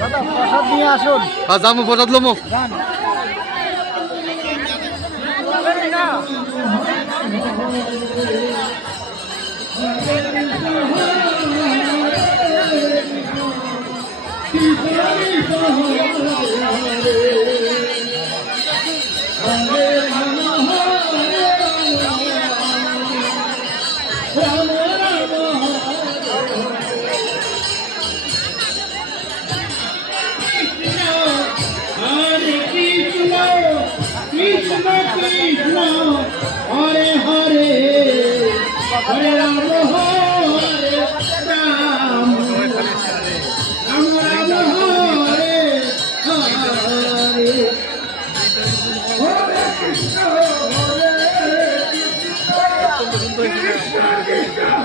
দাদা প্রসাদ নিয়ে আসুন। যাবো প্রসাদ লমো। হরে হরে হরে রাম হরে রাম রাম রাম হরে হরে হরে কৃষ্ণ কৃষ্ণ কৃষ্ণ